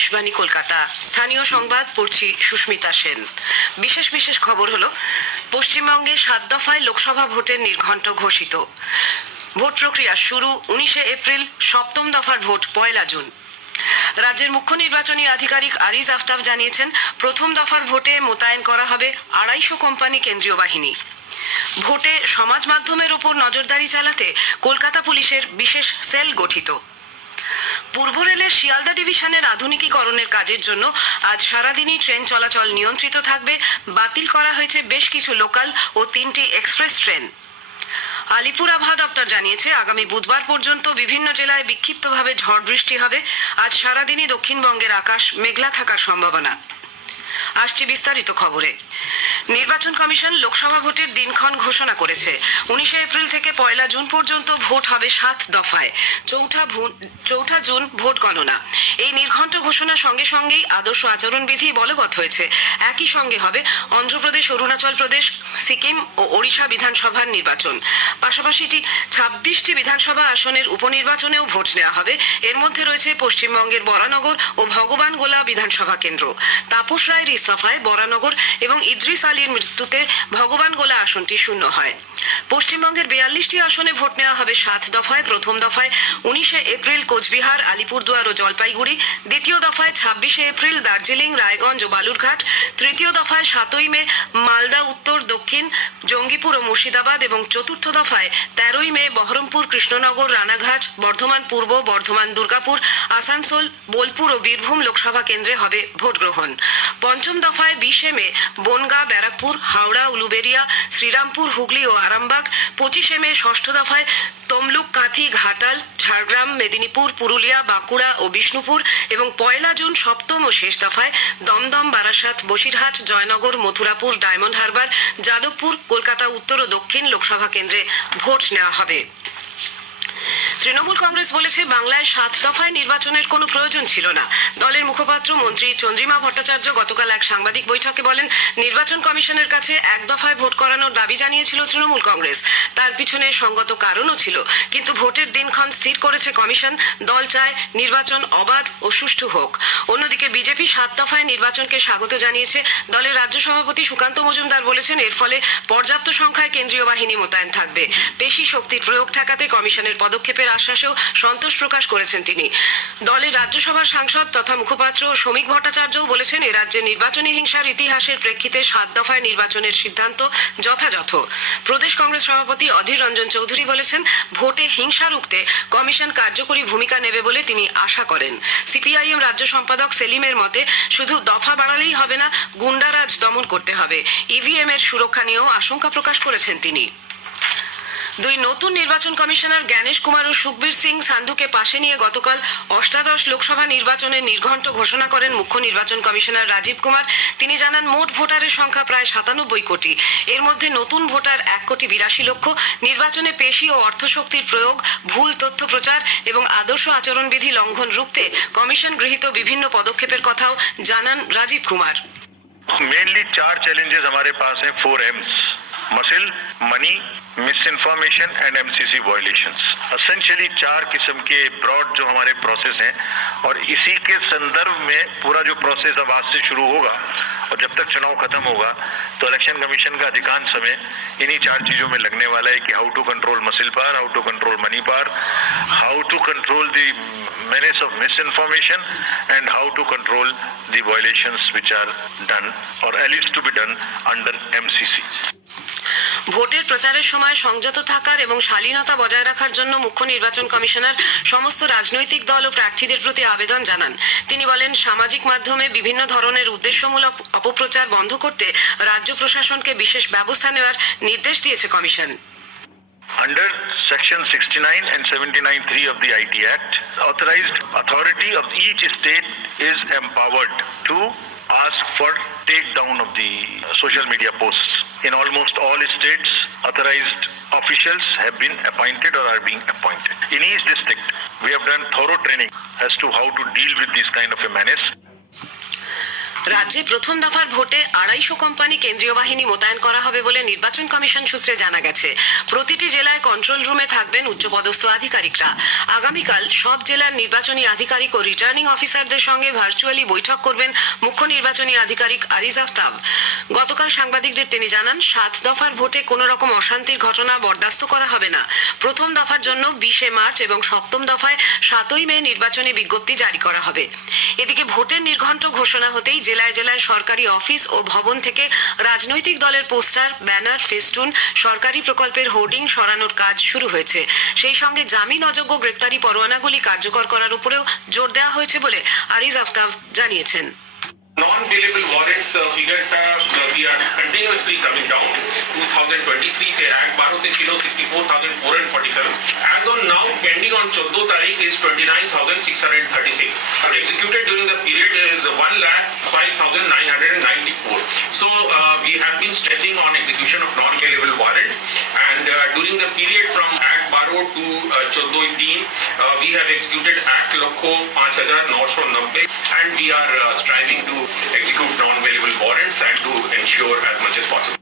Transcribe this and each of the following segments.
আকাশবাণী কলকাতা। স্থানীয় সংবাদ, পড়ছি সুস্মিতা সেন। বিশেষ বিশেষ খবর হলো, পশ্চিমবঙ্গে সাত দফায় লোকসভা ভোটের নির্ঘণ্ট ঘোষিত। ভোট প্রক্রিয়া শুরু উনিশে এপ্রিল, সপ্তম দফার ভোট পয়লা জুন। রাজ্যের মুখ্য নির্বাচনী আধিকারিক আরিজ আফতাব জানিয়েছেন, প্রথম দফার ভোটে মোতায়েন করা হবে আড়াইশো কোম্পানি কেন্দ্রীয় বাহিনী। ভোটে সমাজ মাধ্যমের উপর নজরদারি চালাতে কলকাতা পুলিশের বিশেষ সেল গঠিত। পূর্ব রেলের শিয়ালদা ডিভিশনের আধুনিকীকরণের কাজের জন্য আজ সারাদিনই ট্রেন চলাচল নিয়ন্ত্রিত থাকবে। বাতিল করা হয়েছে বেশ কিছু লোকাল ও তিনটি এক্সপ্রেস ট্রেন। আলিপুর আবহাওয়া দপ্তর জানিয়েছে, আগামী বুধবার পর্যন্ত বিভিন্ন জেলায় বিক্ষিপ্তভাবে ঝড় বৃষ্টি হবে। আজ সারাদিনই দক্ষিণবঙ্গের আকাশ মেঘলা থাকার সম্ভাবনা। আসছে বিস্তারিত খবরে। নির্বাচন কমিশন লোকসভা ভোটের দিনক্ষণ ঘোষণা করেছে। উনিশে এপ্রিল থেকে পয়লা জুন পর্যন্ত ভোট হবে সাত দফায়। চৌঠা চৌঠা জুন ভোট গণনা। এই নির্ঘণ্ট ঘোষণার সঙ্গে সঙ্গেই আদর্শ আচরণবিধি বলবৎ হয়েছে। একই সঙ্গে হবে অন্ধ্রপ্রদেশ, অরুণাচল প্রদেশ, সিকিম ও ওড়িশা বিধানসভার নির্বাচন। পাশাপাশি এটি ছাব্বিশটি বিধানসভা আসনের উপনির্বাচনেও ভোট নেওয়া হবে। এর মধ্যে রয়েছে পশ্চিমবঙ্গের বরানগর ও ভগবান গোলা বিধানসভা কেন্দ্র। তাপস রায়ের ইস্তফায় বরানগর এবং ইদ্রিস আলীর মৃত্যুতে ভগবান গোলা আসনটি শূন্য হয়। পশ্চিমবঙ্গের বিয়াল্লিশটি আসনে ভোট নেওয়া হবে সাত দফায়। প্রথম দফায় উনিশে এপ্রিল কোচবিহার, আলিপুরদুয়ার ও জলপাইগুড়ি। দ্বিতীয় দফায় ছাব্বিশে এপ্রিল দার্জিলিং, রায়গঞ্জ ও বালুরঘাট। তৃতীয় দফায় সাতই মে মালদা, উত্তর দক্ষিণ জঙ্গিপুর ও মুর্শিদাবাদ এবং চতুর্থ দফায় তেরোই মে বহরমপুর, কৃষ্ণনগর, রানাঘাট, বর্ধমান পূর্ব, বর্ধমান দুর্গাপুর, আসানসোল, বোলপুর ও বীরভূম লোকসভা কেন্দ্রে হবে ভোট গ্রহণ। পঞ্চম দফায় বিশে মে বনগা, ব্যারাকপুর, হাওড়া, উলুবেরিয়া, শ্রীরামপুর, হুগলি ও আরামবাগ। পঁচিশে মে ষষ্ঠ দফায় তমলুক ঘাটাল, ঝাড়গ্রাম, মেদিনীপুর, পুরুলিয়া, বাঁকুড়া ও বিষ্ণুপুর এবং পয়লা জুন সপ্তম ও শেষ দফায় দমদম, বারাসাত, বসিরহাট, জয়নগর, মথুরাপুর, ডায়মন্ড হারবার, যাদবপুর, কলকাতা, উত্তর ও দক্ষিণ লোকসভা কেন্দ্রে ভোট নেওয়া হবে। তৃণমূল কংগ্রেস বলেছে, বাংলায় সাত দফায় নির্বাচনের কোনো প্রয়োজন ছিল না। দলের মুখপাত্র মন্ত্রী চন্দ্রিমা ভট্টাচার্য গতকাল এক সাংবাদিক বৈঠকে বলেন, নির্বাচন কমিশনের কাছে এক দফায় ভোট করানোর দাবি জানিয়েছিল তৃণমূল কংগ্রেস। তার পিছনে সঙ্গত কারণও ছিল, কিন্তু ভোটের দিনক্ষণ স্থির করেছে কমিশন। দল চায় নির্বাচন অবাধ ও সুষ্ঠু হোক। অন্যদিকে বিজেপি সাত দফায় নির্বাচনকে স্বাগত জানিয়েছে। দলের রাজ্য সভাপতি সুকান্ত মজুমদার বলেছেন, এর ফলে পর্যাপ্ত সংখ্যায় কেন্দ্রীয় বাহিনী মোতায়েন থাকবে। পেশি শক্তির প্রয়োগ ঠেকাতে কমিশনের পদক্ষেপের আশ্বাসেও সন্তোষ প্রকাশ করেছেন তিনি। দলের রাজ্যসভার সাংসদ তথা মুখপাত্র শ্রমিক ভট্টাচার্যও বলেছেন, এ রাজ্যে নির্বাচনী হিংসার ইতিহাসের প্রেক্ষিতে সাত দফায় নির্বাচনের সিদ্ধান্ত যথাযথ। প্রদেশ কংগ্রেস সভাপতি অধীর রঞ্জন চৌধুরী বলেছেন, ভোটে হিংসা রুখতে কমিশন কার্যকরী ভূমিকা নেবে বলে তিনি আশা করেন। সিপিআইএম রাজ্য সম্পাদক সেলিমের মতে, শুধু দফা বাড়ালেই হবে না, গুন্ডারাজ দমন করতে হবে। ইভিএম এর সুরক্ষা নিয়েও আশঙ্কা প্রকাশ করেছেন তিনি। দুই নতুন নির্বাচন কমিশনার জ্ঞানেশ কুমার ও সুখবীর সিং সান্ধুকে পাশে নিয়ে গতকাল অষ্টাদশ লোকসভা নির্বাচনের নির্ঘণ্ট ঘোষণা করেন মুখ্য নির্বাচন কমিশনার রাজীব কুমার তিনি জানান মোট ভোটারের সংখ্যা প্রায় সাতানব্বই কোটি এর মধ্যে নতুন ভোটার এক কোটি বিরাশি লক্ষ নির্বাচনে পেশি ও অর্থশক্তির প্রয়োগ ভুল তথ্য প্রচার এবং আদর্শ আচরণবিধি লঙ্ঘন রুখতে কমিশন গৃহীত বিভিন্ন পদক্ষেপের কথাও জানান রাজীব কুমার मेनली चार चैलेंजेस हमारे पास हैं four AIIMS muscle, money misinformation and MCC violations essentially चार किस्म के ब्रॉड जो हमारे प्रोसेस हैं, और इसी के संदर्भ में पूरा जो प्रोसेस अब आज से शुरू होगा, और जब तक चुनाव खत्म होगा तो इलेक्शन कमीशन का अधिकांश समय इन्हीं चार चीज़ों में लगने वाला है कि how to control muscle power how to control money power how to control the menace of misinformation, and how to control the violations which are done or alleged to be done under MCC. ভোটের প্রচারের সময় সংযত থাকার এবং শালীনতা বজায় রাখার জন্য মুখ্য নির্বাচন কমিশনার সমস্ত রাজনৈতিক দল ও প্রার্থীদের প্রতি আবেদন জানান। তিনি বলেন সামাজিক মাধ্যমে বিভিন্ন ধরনের উদ্দেশ্যমূলক অপপ্রচার বন্ধ করতে রাজ্য প্রশাসনকে বিশেষ ব্যবস্থা নেওয়ার নির্দেশ দিয়েছে commission. Under section 69 and 79.3 of the IT Act, authorized authority of each state is empowered to ask for takedown of the uh, social media posts. In almost all states, authorized officials have been appointed or are being appointed. In each district, we have done thorough training as to how to deal with this kind of a menace. রাজ্যে প্রথম দফার ভোটে আড়াইশো company কেন্দ্রীয় বাহিনী মোতায়েন করা হবে বলে নির্বাচন কমিশন সূত্রে জানা গেছে। প্রতিটি জেলায় কন্ট্রোল রুমে থাকবেন উচ্চপদস্থ আধিকারিকরা। আগামীকাল সব জেলার নির্বাচনী আধিকারিক ও রিটার্নিং অফিসারদের সঙ্গে ভার্চুয়ালি বৈঠক করবেন মুখ্য নির্বাচনী আধিকারিক আরিজ আফতাব। গতকাল সাংবাদিকদের তিনি জানান, সাত দফার ভোটে কোনো রকম অশান্তির ঘটনা বরদাস্ত করা হবে না। প্রথম দফার জন্য বিশে মার্চ এবং সপ্তম দফায় সাতই মে নির্বাচনী বিজ্ঞপ্তি জারি করা হবে। এদিকে ভোটের নির্ঘণ্ট ঘোষণা হতেই জেলায় জেলায় সরকারি অফিস ও ভবন থেকে রাজনৈতিক দলের পোস্টার ব্যানার ফেস্টুন সরকারি প্রকল্পের হোর্ডিং সরানোর কাজ শুরু হয়েছে সেই সঙ্গে জামিন অযোগ্য গ্রেপ্তারি পরোয়ানাগুলি কার্যকর করার উপরেও জোর দেওয়া হয়েছে বলে আরিজ আফতাব জানিয়েছেন Non-billable warrants uh, figure uh, we are continuously coming down. 2023 তে এক বারোতে ছিল 64,447. As on now, pending on 14 তারিখ is 29,636. And executed during the period is 1 lakh 5,994. So uh, we have been stressing on execution of non-billable warrants. And uh, during the period from Act Baro to uh, 14 uh, we have executed Act Lokho 5,990 and we are uh, striving to execute non-available warrants and to ensure as much as possible.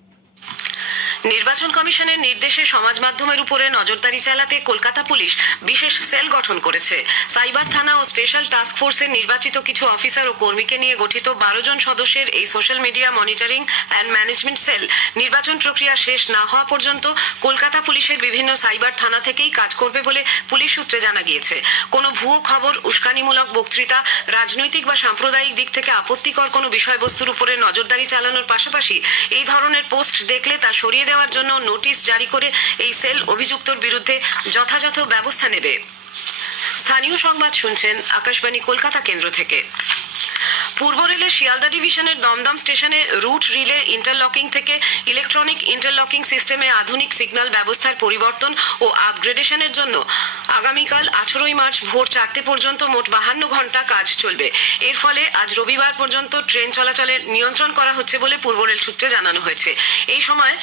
নির্বাচন কমিশনের নির্দেশে সমাজ মাধ্যমের উপরে নজরদারি চালাতে Kolkata police বিশেষ sell গঠন করেছে। সাইবার থানা ও স্পেশাল টাস্ক ফোর্সের নির্বাচিত কিছু অফিসার ও কর্মীকে নিয়ে গঠিত বারো জন সদস্যের এই social media monitoring and management cell নির্বাচন প্রক্রিয়া শেষ না হওয়া পর্যন্ত কলকাতা পুলিশের বিভিন্ন সাইবার থানা থেকেই কাজ করবে বলে পুলিশ সূত্রে জানা গিয়েছে। কোনো ভুয়ো খবর, উস্কানিমূলক বক্তৃতা, রাজনৈতিক বা সাম্প্রদায়িক দিক থেকে আপত্তিকর কোনো বিষয়বস্তুর উপরে নজরদারি চালানোর পাশাপাশি এই ধরনের পোস্ট দেখলে তা সরিয়ে দেওয়ার জন্য নোটিশ জারি করে এই সেল অভিযুক্তর বিরুদ্ধে যথাযথ ব্যবস্থা নেবে। স্থানীয় সংবাদ শুনছেন আকাশবাণী কলকাতা কেন্দ্র থেকে। পূর্ব রেলের শিয়ালদা ডিভিশনের দমদম স্টেশনে রুট রিলে ইন্টারলকিং থেকে ইলেকট্রনিক ইন্টারলকিং সিস্টেমে আধুনিক সিগন্যাল ব্যবস্থার পরিবর্তন ও আপগ্রেডেশনের জন্য আগামীকাল আঠারোই মার্চ ভোর চারটে পর্যন্ত মোট বাহান্ন ঘণ্টা কাজ চলবে। এর ফলে আজ রবিবার পর্যন্ত ট্রেন চলাচলে নিয়ন্ত্রণ করা হচ্ছে বলে পূর্ব রেল সূত্রে জানানো হয়েছে। এই সময়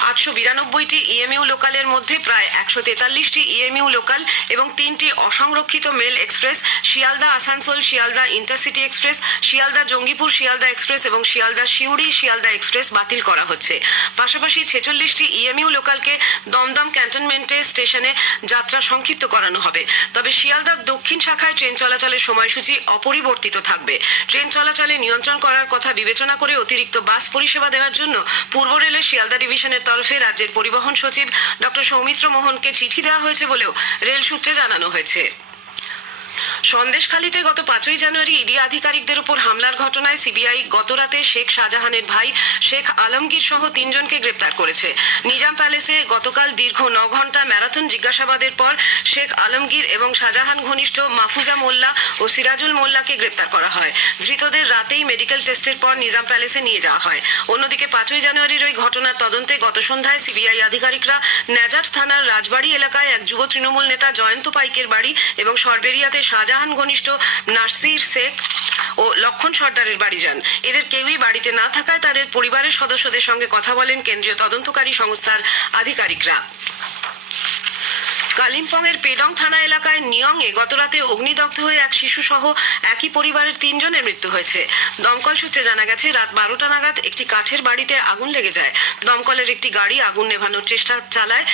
আটশো বিরানব্বইটি ইএমইউ লোকালের মধ্যে প্রায় একশো তেতাল্লিশটি ইএমইউ লোকাল এবং তিনটি অসংরক্ষিত mail express, Sealdah Asansol, Sealdah intercity express, Sealdah Jangipur, Sealdah express এবং শিয়ালদা শিউড়ি শিয়ালদা এক্সপ্রেস বাতিল করা হচ্ছে। পাশাপাশি ছেচল্লিশটি ইএমইউ লোকালকে দমদম ক্যান্টনমেন্টে স্টেশনে যাত্রা সংক্ষিপ্ত করানো হবে। তবে শিয়ালদার দক্ষিণ শাখায় ট্রেন চলাচলের সময়সূচি অপরিবর্তিত থাকবে। ট্রেন চলাচলে নিয়ন্ত্রণ করার কথা বিবেচনা করে অতিরিক্ত বাস পরিষেবা দেওয়ার জন্য পূর্ব রেলের শিয়ালদা ডিভিশনের তরফে রাজ্যের পরিবহন সচিব ডক্টর সৌমিত্র মোহনকে চিঠি দেওয়া হয়েছে বলেও রেল সূত্রে জানানো হয়েছে। সন্দেশখালীতে গত পাঁচই জানুয়ারি ইডি আধিকারিকদের উপর হামলার ঘটনায় সিবিআই গতরাতে শেখ শাহজাহানের ভাই শেখ আলমগীর সহ তিনজনকে গ্রেপ্তার করেছে। নিজাম প্যালেসে গতকাল দীর্ঘ ন ঘণ্টা ম্যারাথন জিজ্ঞাসাবাদের পর শেখ আলমগীর এবং শাহজাহান ঘনিষ্ঠ মাহফুজা মোল্লা ও সিরাজুল মোল্লাকে গ্রেপ্তার করা হয়। ধৃতদের রাতেই মেডিকেল টেস্টের পর নিজাম প্যালেসে নিয়ে যাওয়া হয়। অন্যদিকে পাঁচই জানুয়ারির ওই ঘটনার তদন্তে গত সন্ধ্যায় সিবিআই আধিকারিকরা ন্যাজাট থানার রাজবাড়ি এলাকায় এক যুব তৃণমূল নেতা জয়ন্ত পাইকের বাড়ি এবং সরবেরিয়াতে শাহজাহান ঘনিষ্ঠ নাসির শেখ ও লক্ষণ সর্দারের বাড়ি যান। এদের কেউই বাড়িতে না থাকায় তাদের পরিবারের সদস্যদের সঙ্গে কথা বলেন কেন্দ্রীয় তদন্তকারী সংস্থার আধিকারিকরা। কালিম্পংয়ের পেডং থানা এলাকায় নিয়ংয়ে গতরাতে অগ্নিদগ্ধ হয়ে এক শিশু সহ একই পরিবারের তিনজনের মৃত্যু হয়েছে। দমকল সূত্রে জানা গেছে, রাত বারোটা নাগাদ একটি কাঠের বাড়িতে আগুন লেগে যায়। দমকলের একটি গাড়ি আগুন নেভানোর চেষ্টা চালায়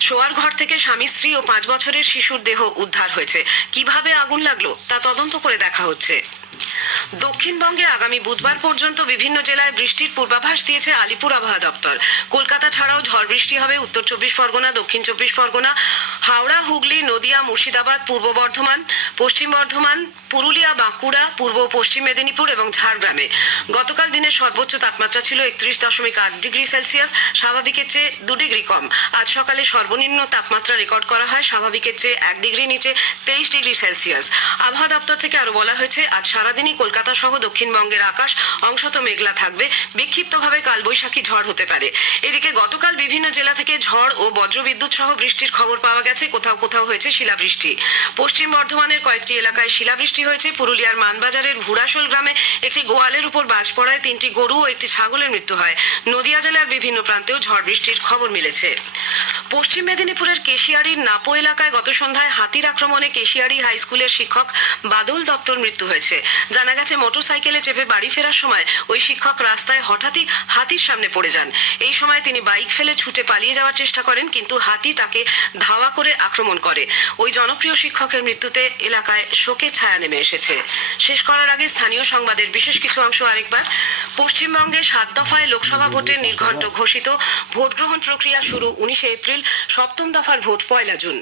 শোয়ার ঘর থেকে স্বামী, স্ত্রী ও পাঁচ বছরের শিশুর দেহ উদ্ধার হয়েছে। কীভাবে আগুন লাগল তা তদন্ত করে দেখা হচ্ছে। দক্ষিণবঙ্গে আগামী বুধবার পর্যন্ত বিভিন্ন জেলায় বৃষ্টির পূর্বাভাস দিয়েছে আলিপুর আবহাওয়া দপ্তর। কলকাতা ছাড়াও ঝড় বৃষ্টি হবে, উত্তর চব্বিশ পরগনা, দক্ষিণ চব্বিশ পরগনা হাওড়া, হুগলি, নদিয়া, মুর্শিদাবাদ, পূর্ব বর্ধমান, পশ্চিম বর্ধমান, পুরুলিয়া, বাঁকুড়া, পূর্ব, পশ্চিম মেদিনীপুর এবং ঝাড়গ্রামে। গতকাল দিনের সর্বোচ্চ তাপমাত্রা ছিল একত্রিশ দশমিক আট ডিগ্রি সেলসিয়াস, স্বাভাবিকের চেয়ে দু ডিগ্রি কম। আজ সকালে সর্বনিম্ন তাপমাত্রা রেকর্ড করা হয়, স্বাভাবিকের চেয়ে এক ডিগ্রি নিচে তেইশ ডিগ্রি সেলসিয়াস। আবহাওয়া দপ্তর থেকে আরও বলা হয়েছে, আজ সারাদিনই কলকাতা সহ দক্ষিণবঙ্গের আকাশ অংশত মেঘলা থাকবে, বিক্ষিপ্তভাবে কালবৈশাখী ঝড় হতে পারে। এদিকে গতকাল বিভিন্ন জেলা থেকে ঝড় ও বজ্রবিদ্যুৎ সহ বৃষ্টির খবর পাওয়া গেছে। কোথাও কোথাও হয়েছে শিলাবৃষ্টি। পশ্চিম বর্ধমানের কয়েকটি এলাকায় শিলাবৃষ্টি হয়েছে। পুরুলিয়ার মানবাজারের ভুরাশোল গ্রামে একটি গোয়ালের উপর বাজ পড়ায় তিনটি গরু ও একটি ছাগলের মৃত্যু হয়। নদিয়া জেলার বিভিন্ন প্রান্তেও ঝড় বৃষ্টির খবর মিলেছে। পশ্চিম মেদিনীপুরের কেশিয়াড়ির নাপো এলাকায় গত সন্ধ্যায় হাতির আক্রমণে কেশিয়াড়ি হাই স্কুলের শিক্ষক বাদল দত্তর মৃত্যু হয়েছে। জানা গেছে গেছে মোটরসাইকেলে চেপে বাড়ি ফেরার সময় ওই শিক্ষক রাস্তায় হঠাৎই হাতির সামনে পড়ে যান। এই সময় তিনি বাইক ফেলে ছুটে পালিয়ে যাওয়ার চেষ্টা করেন, কিন্তু হাতি তাকে ধাওয়া করে আক্রমণ করে। ওই জনপ্রিয় শিক্ষকের মৃত্যুতে এলাকায় শোকের ছায়া নেমে এসেছে। শেষ করার আগে স্থানীয় সংবাদের বিশেষ কিছু অংশ আরেকবার। পশ্চিমবঙ্গে সাত দফায় লোকসভা ভোটের নির্ঘণ্ট ঘোষিত ভোট গ্রহণ প্রক্রিয়া শুরু উনিশে এপ্রিল, সপ্তম দফার ভোট পয়লা জুন।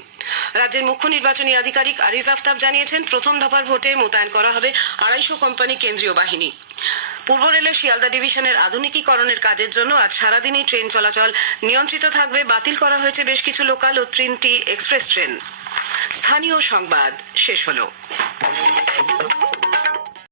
রাজ্যের মুখ্য নির্বাচনী আধিকারিক আরিজ আফতাব জানিয়েছেন, প্রথম দফার ভোটে মোতায়েন করা হবে আড়াইশো কোম্পানি কেন্দ্রীয় বাহিনী। পূর্ব রেলের শিয়ালদা ডিভিশনের আধুনিকীকরণের কাজের জন্য আজ সারাদিনই ট্রেন চলাচল নিয়ন্ত্রিত থাকবে। বাতিল করা হয়েছে বেশ কিছু লোকাল ও তিনটি এক্সপ্রেস ট্রেন। স্থানীয় সংবাদ শেষ হলো।